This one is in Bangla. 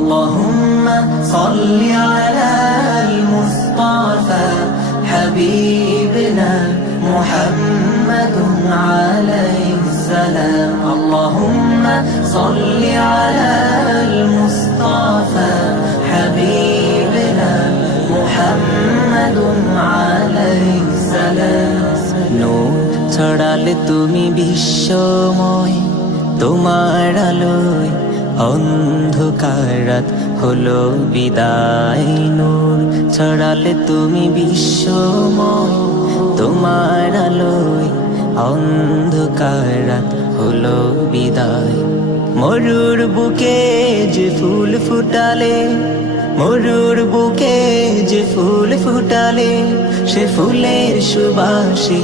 اللهم صل على المصطفى حبيبنا محمد عليه السلام. اللهم صل على المصطفى حبيبنا محمد عليه السلام. নূর ছড়ালে তুমি বিশ্বময়, তোমার আলোয় অন্ধকার রাত হলো বিদায়। নূর ছড়ালে তুমি বিশ্বময়, তোমার আলোয় অন্ধকার রাত হলো বিদায়। মরুর বুকে যে ফুল ফুটালে, মরুর বুকে যে ফুল ফুটালে, সে ফুলের সুবাসে